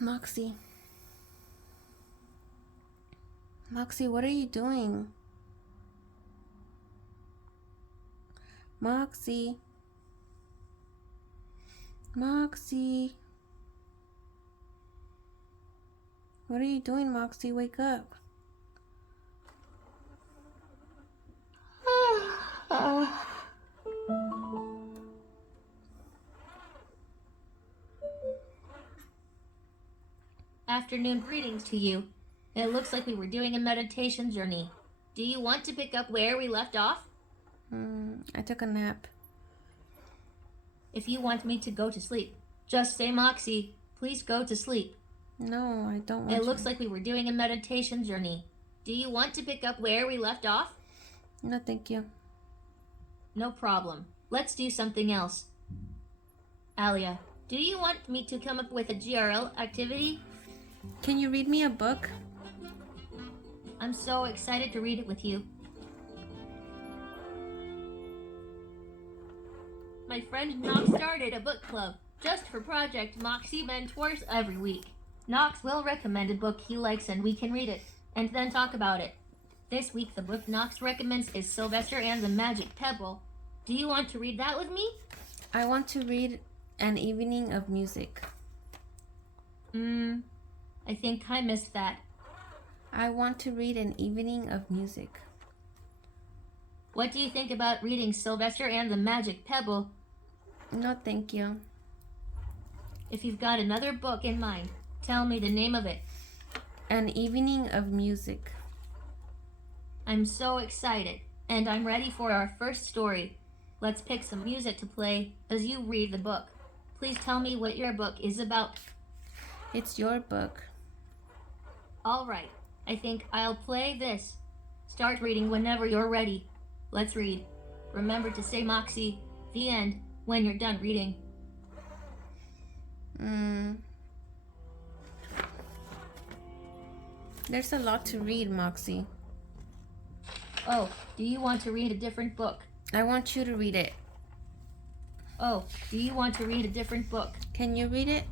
Moxie. Moxie, what are you doing? Moxie. Moxie. What are you doing, Moxie? Wake up. Afternoon greetings to you. It looks like we were doing a meditation journey. Do you want to pick up where we left off? I took a nap. If you want me to go to sleep, just say Moxie, please go to sleep. No, I don't want It looks like we were doing a meditation journey. Do you want to pick up where we left off? No, thank you. No problem. Let's do something else. Alia, do you want me to come up with a GRL activity? Can you read me a book? I'm so excited to read it with you. My friend Knox started a book club just for Project Moxie Mentors every week. Knox will recommend a book he likes and we can read it, and then talk about it. This week the book Knox recommends is Sylvester and the Magic Pebble. Do you want to read that with me? I want to read An Evening of Music. I think I missed that. I want to read An Evening of Music. What do you think about reading Sylvester and the Magic Pebble? No, thank you. If you've got another book in mind, tell me the name of it. An Evening of Music. I'm so excited, and I'm ready for our first story. Let's pick some music to play as you read the book. Please tell me what your book is about. It's your book. All right, I think I'll play this. Start reading whenever you're ready. Let's read. Remember to say Moxie, the end, when you're done reading. There's a lot to read, Moxie. Oh, do you want to read a different book? I want you to read it. Oh, do you want to read a different book? Can you read it?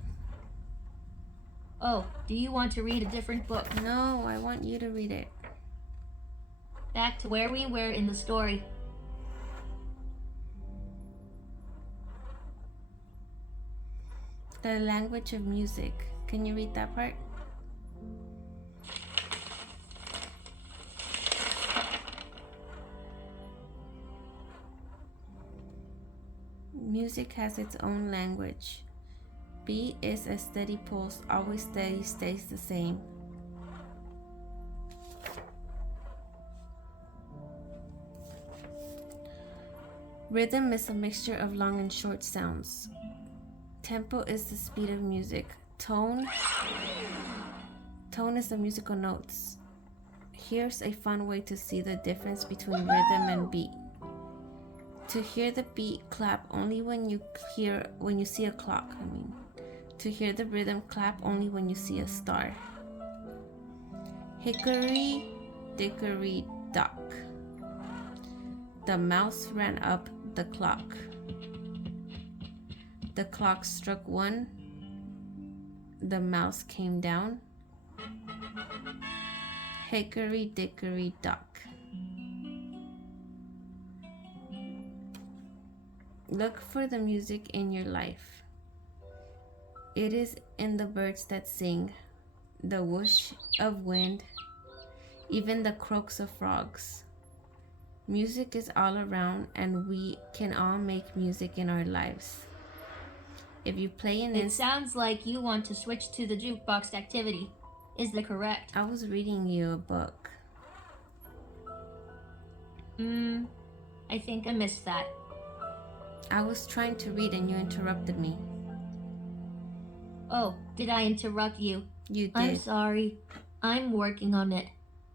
Oh, do you want to read a different book? No, I want you to read it. Back to where we were in the story. The language of music. Can you read that part? Music has its own language. Beat is a steady pulse, always steady, stays the same. Rhythm is a mixture of long and short sounds. Tempo is the speed of music. Tone is the musical notes. Here's a fun way to see the difference between rhythm and beat. To hear the beat, clap only when you see a clock. To hear the rhythm, clap only when you see a star. Hickory dickory dock. The mouse ran up the clock. The clock struck 1. The mouse came down. Hickory dickory dock. Look for the music in your life. It is in the birds that sing, the whoosh of wind, even the croaks of frogs. Music is all around, and we can all make music in our lives. If you play an It sounds like you want to switch to the jukebox activity. Is that correct? I was reading you a book. I think I missed that. I was trying to read and you interrupted me. Oh, did I interrupt you? You did. I'm sorry. I'm working on it.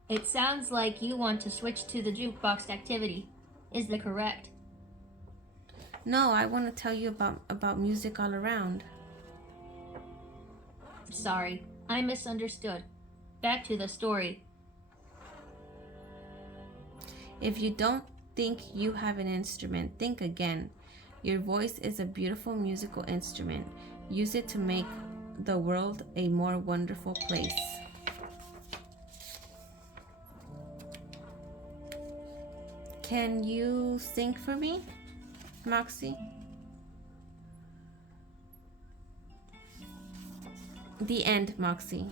It sounds like you want to switch to the jukebox activity. Is that correct? No, I want to tell you about music all around. Sorry, I misunderstood. Back to the story. If you don't think you have an instrument, think again. Your voice is a beautiful musical instrument. Use it to make the world a more wonderful place. Can you sing for me, Moxie? The end, Moxie.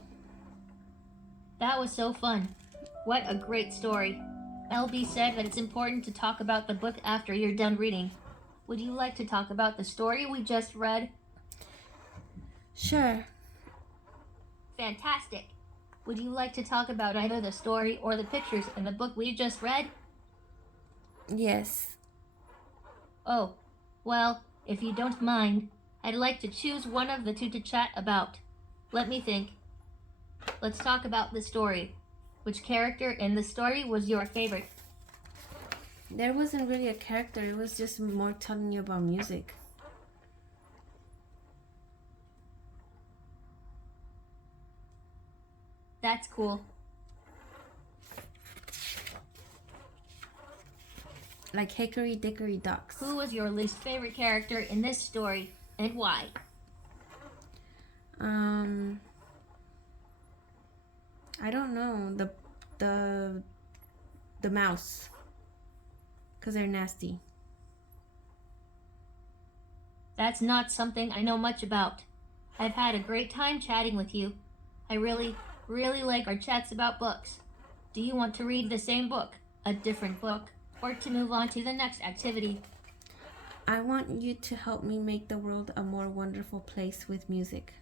That was so fun. What a great story. LB said that it's important to talk about the book after you're done reading. Would you like to talk about the story we just read? Sure. Fantastic. Would you like to talk about either the story or the pictures in the book we just read? Yes. Oh, well, if you don't mind, I'd like to choose one of the two to chat about. Let me think. Let's talk about the story. Which character in the story was your favorite? There wasn't really a character, it was just more telling you about music. That's cool. Like Hickory Dickory Docks. Who was your least favorite character in this story, and why? I don't know. The mouse. 'Cause they're nasty. That's not something I know much about. I've had a great time chatting with you. I really like our chats about books. Do you want to read the same book, a different book, or to move on to the next activity? I want you to help me make the world a more wonderful place with music.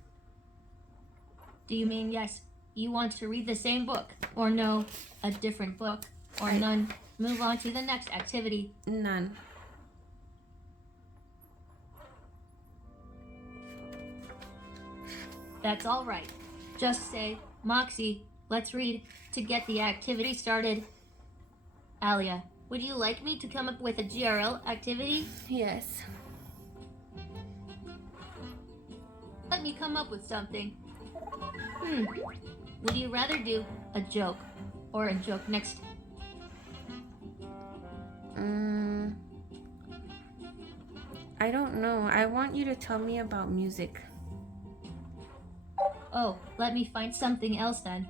Do you mean yes, you want to read the same book, or no, a different book, or none? Move on to the next activity. None. That's all right. Just say, Moxie, let's read to get the activity started. Alia, would you like me to come up with a GRL activity? Yes. Let me come up with something. Would you rather do a joke or a joke next? I don't know. I want you to tell me about music. Oh, let me find something else then.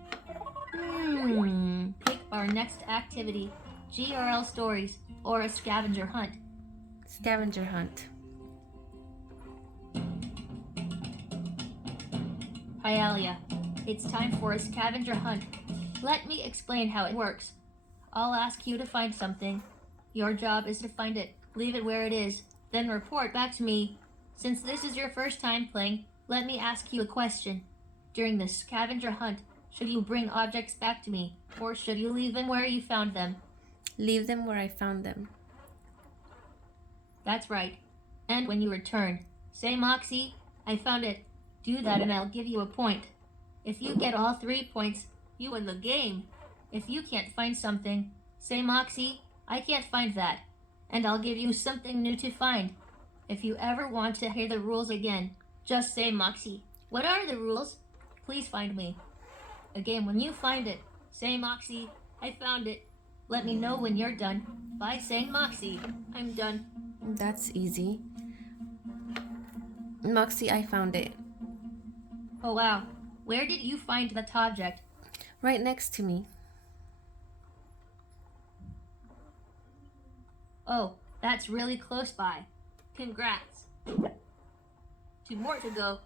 Pick our next activity, GRL stories or a scavenger hunt. Scavenger hunt. Hi, Alia. It's time for a scavenger hunt. Let me explain how it works. I'll ask you to find something. Your job is to find it, leave it where it is, then report back to me. Since this is your first time playing, let me ask you a question. During the scavenger hunt, should you bring objects back to me, or should you leave them where you found them? Leave them where I found them. That's right. And when you return, say, Moxie, I found it. Do that and I'll give you a point. If you get all 3 points, you win the game. If you can't find something, say, Moxie, I can't find that, and I'll give you something new to find. If you ever want to hear the rules again, just say, Moxie, what are the rules? Please find me. Again, when you find it, say, Moxie, I found it. Let me know when you're done by saying, Moxie, I'm done. That's easy. Moxie, I found it. Oh wow, where did you find that object? Right next to me. Oh, that's really close by. Congrats. 2 more to go.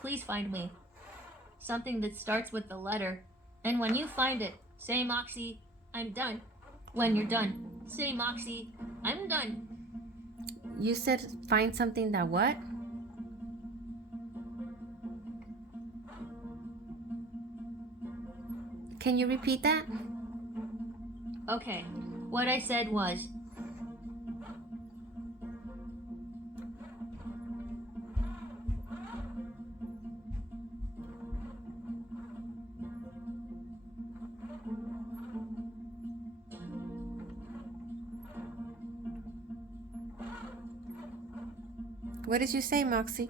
Please find me. Something that starts with the letter. And when you find it, say, Moxie, I'm done. When you're done, say, Moxie, I'm done. You said find something that what? Can you repeat that? Okay, what I said was, What did you say, Moxie?